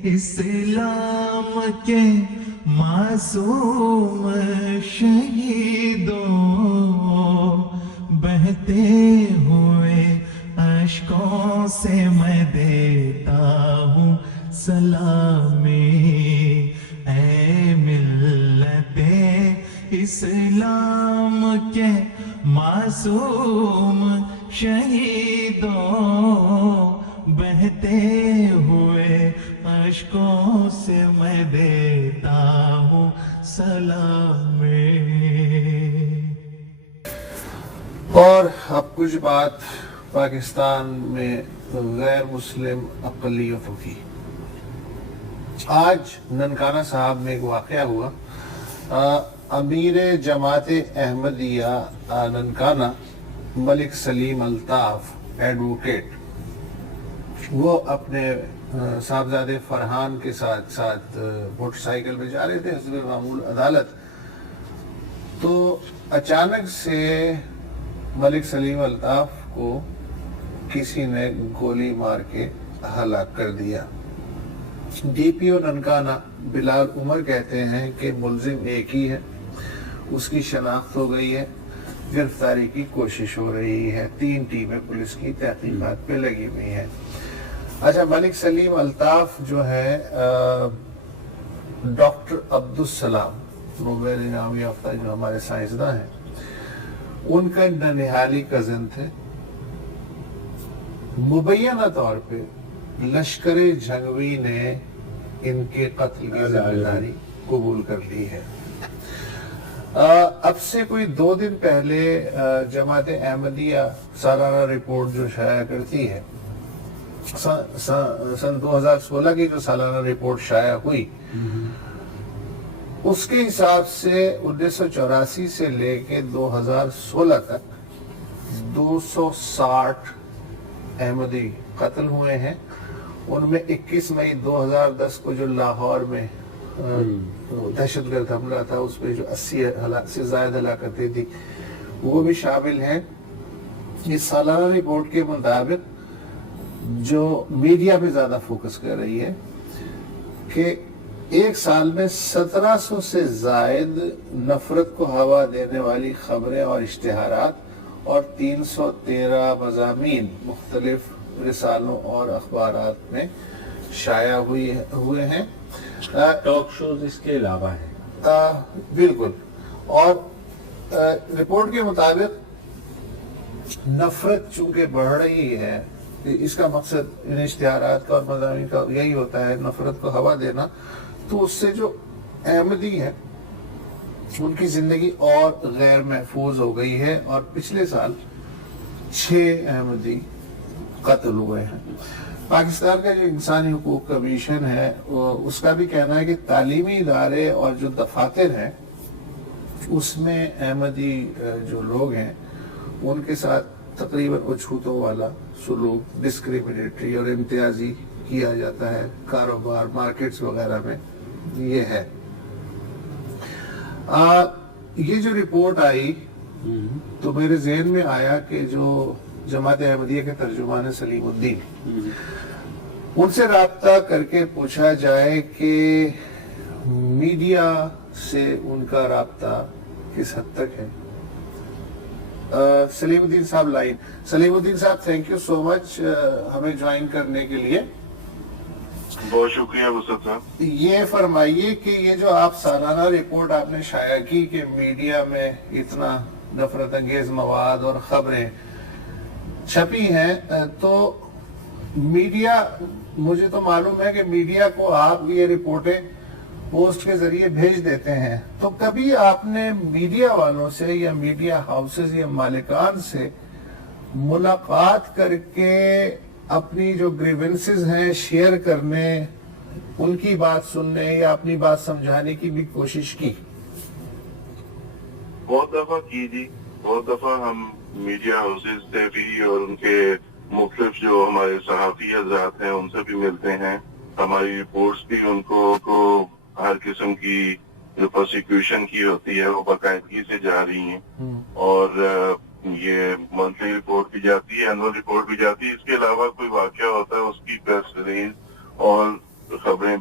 اسلام کے معصوم شہیدوں، بہتے ہوئے اشکوں سے میں دیتا ہوں سلامی، اے ملت اسلام کے معصوم شہیدوں، بہتے ہوئے اشکوں سے میں دیتا ہوں سلامی۔ اور اب کچھ بات پاکستان میں غیر مسلم اقلیتوں کی۔ آج ننکانہ صاحب میں ایک واقعہ ہوا۔ امیر جماعت احمدیہ ننکانہ ملک سلیم الطاف ایڈوکیٹ، وہ اپنے صاحبزادے فرحان کے ساتھ موٹر سائیکل پہ جا رہے تھے حسب معمول عدالت، تو اچانک سے ملک سلیم الطاف کو کسی نے گولی مار کے ہلاک کر دیا۔ ڈی پی او ننکانہ بلال عمر کہتے ہیں کہ ملزم ایک ہی ہے، اس کی شناخت ہو گئی ہے، گرفتاری کی کوشش ہو رہی ہے، 3 ٹیمیں پولیس کی تحقیقات پہ لگی ہوئی ہیں۔ اچھا، ملک سلیم الطاف جو ہے ڈاکٹر عبدالسلام نوبل انعام یافتہ جو ہمارے سائنسداں ہیں، ان کا ننہالی کزن تھے۔ مبینہ طور پہ لشکر جھنگوی نے ان کے قتل کی ذمہ داری قبول کر لی ہے۔ اب سے کوئی 2 دن پہلے جماعت احمدیہ سالانہ رپورٹ جو شائع کرتی ہے، سن 2016 کی جو سالانہ رپورٹ شائع ہوئی، اس کے حساب سے 1984 سے لے کے 2016 تک 260 احمدی قتل ہوئے ہیں۔ ان میں 21 مئی 2010 کو جو لاہور میں دہشت گرد حملہ تھا، اس میں جو 80 سے زائد ہلاکتیں تھی، وہ بھی شامل ہیں۔ اس سالانہ رپورٹ کے مطابق جو میڈیا پہ زیادہ فوکس کر رہی ہے کہ ایک سال میں 1700 سے زائد نفرت کو ہوا دینے والی خبریں اور اشتہارات اور 313 مضامین مختلف رسالوں اور اخبارات میں شائع ہوئے ہیں۔ ٹاک شوز اس کے علاوہ ہیں۔ بالکل۔ اور رپورٹ کے مطابق نفرت چونکہ بڑھ رہی ہے، اس کا مقصد ان اشتہارات کا اور مضامین کا یہی ہوتا ہے، نفرت کو ہوا دینا، تو اس سے جو احمدی ہے ان کی زندگی اور غیر محفوظ ہو گئی ہے، اور پچھلے سال 6 احمدی قتل ہوئے ہیں۔ پاکستان کا جو انسانی حقوق کمیشن ہے، اس کا بھی کہنا ہے کہ تعلیمی ادارے اور جو دفاتر ہیں اس میں احمدی جو لوگ ہیں ان کے ساتھ تقریباً اچھوتوں والا سلوک، ڈسکریمنیٹری اور امتیازی کیا جاتا ہے، کاروبار، مارکیٹس وغیرہ میں یہ ہے۔ یہ جو رپورٹ آئی تو میرے ذہن میں آیا کہ جو جماعت احمدیہ کے ترجمان سلیم الدین، ان سے رابطہ کر کے پوچھا جائے کہ میڈیا سے ان کا رابطہ کس حد تک ہے۔ سلیم الدین صاحب لائن۔ سلیم الدین صاحب، تھینک یو سو مچ ہمیں جوائن کرنے کے لیے۔ بہت شکریہ وسط صاحب۔ یہ فرمائیے کہ یہ جو آپ سالانہ رپورٹ آپ نے شائع کی کہ میڈیا میں اتنا نفرت انگیز مواد اور خبریں چھپی ہیں، تو میڈیا، مجھے تو معلوم ہے کہ میڈیا کو آپ یہ رپورٹیں پوسٹ کے ذریعے بھیج دیتے ہیں، تو کبھی آپ نے میڈیا والوں سے یا میڈیا ہاؤسز یا مالکان سے ملاقات کر کے اپنی جو گریونسز ہیں شیئر کرنے، ان کی بات سننے یا اپنی بات سمجھانے کی بھی کوشش کی؟ بہت دفعہ کی جی، بہت دفعہ ہم میڈیا ہاؤسز سے بھی اور ان کے مختلف جو ہمارے صحافی حضرات ہیں ان سے بھی ملتے ہیں۔ ہماری رپورٹس بھی ان کو ہر قسم کی جو پروسیکیوشن کی ہوتی ہے وہ باقاعدگی سے جا رہی ہیں، اور یہ منتھلی رپورٹ بھی جاتی ہے، اینول رپورٹ بھی جاتی ہے۔ اس کے علاوہ کوئی واقعہ ہوتا ہے اس کی پریس ریلیز اور خبریں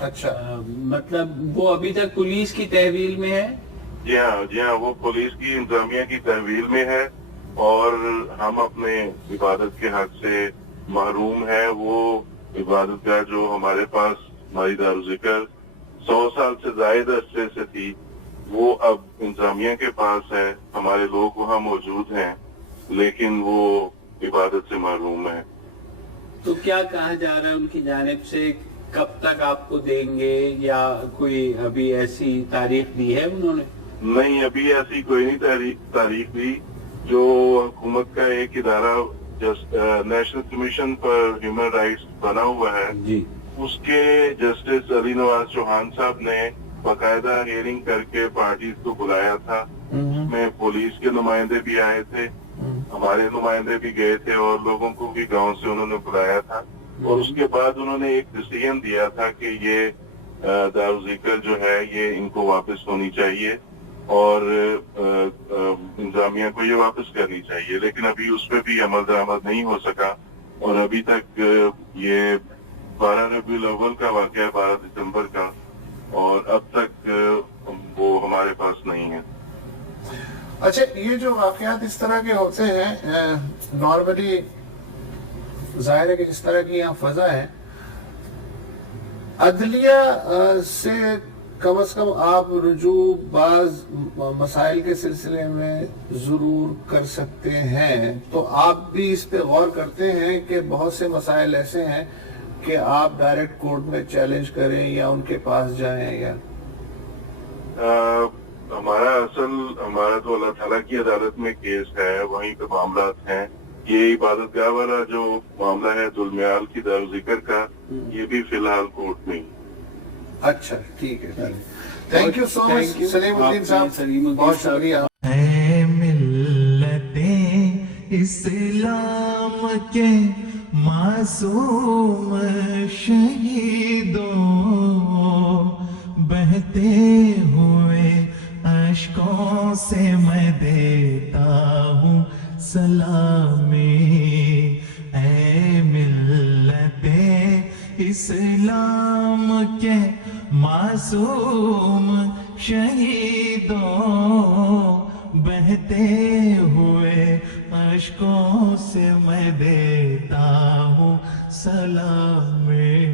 اچھا مطلب وہ ابھی تک پولیس کی تحویل میں ہے؟ جی ہاں وہ پولیس کی انتظامیہ کی تحویل میں ہے اور ہم اپنے عبادت کے حق سے محروم ہیں. وہ عبادت گاہ جو ہمارے پاس ہماری دارالذکر 100 سال سے زائد عرصے سے تھی وہ اب انتظامیہ کے پاس ہے. ہمارے لوگ وہاں موجود ہیں لیکن وہ عبادت سے محروم ہیں. تو کیا کہا جا رہا ہے ان کی جانب سے کب تک آپ کو دیں گے یا کوئی ابھی ایسی تاریخ دی ہے انہوں نے؟ نہیں ابھی ایسی کوئی نہیں تاریخ دی. جو حکومت کا ایک ادارہ نیشنل کمیشن پر ہیومن رائٹس بنا ہوا ہے جی اس کے جسٹس علی نواز چوہان صاحب نے باقاعدہ ہیئرنگ کر کے پارٹیز کو بلایا تھا. اس میں پولیس کے نمائندے بھی آئے تھے, ہمارے نمائندے بھی گئے تھے اور لوگوں کو بھی گاؤں سے انہوں نے بلایا تھا. اور اس کے بعد انہوں نے ایک ڈیسیژن دیا تھا کہ یہ دارالذکر جو ہے یہ ان کو واپس ہونی چاہیے اور انتظامیہ کو یہ واپس کرنی چاہیے. لیکن ابھی اس پہ بھی عمل درآمد نہیں ہو سکا اور ابھی تک یہ 12 ربیع الاول کا واقعہ ہے, 12 دسمبر کا, اور اب تک وہ ہمارے پاس نہیں ہے. اچھا یہ جو واقعات اس طرح کے ہوتے ہیں نارملی ظاہر ہے کہ جس طرح کی یہاں فضا ہے عدلیہ سے کم از کم آپ رجوع بعض مسائل کے سلسلے میں ضرور کر سکتے ہیں. تو آپ بھی اس پہ غور کرتے ہیں کہ بہت سے مسائل ایسے ہیں کہ آپ ڈائریکٹ کورٹ میں چیلنج کریں یا ان کے پاس جائیں یا ہمارا تو اللہ تعالیٰ کی عدالت میں کیس ہے, وہیں پہ معاملات ہیں. یہ عبادت گاہ والا جو معاملہ ہے دلمیال کی دارالذکر کا یہ بھی فی الحال کورٹ میں. اچھا ٹھیک ہے. تھینک یو سو مچ سلیم الدین صاحب, بہت شکریہ. اے ملت اسلام کے معصوم شہیدوں, بہتے ہوئے اشکوں سے میں دیتا ہوں سلامی. اے ملت اسلام کے معصوم شہیدوں, بہتے ہوئے اشکوں سے میں دیتا ہوں سلامی.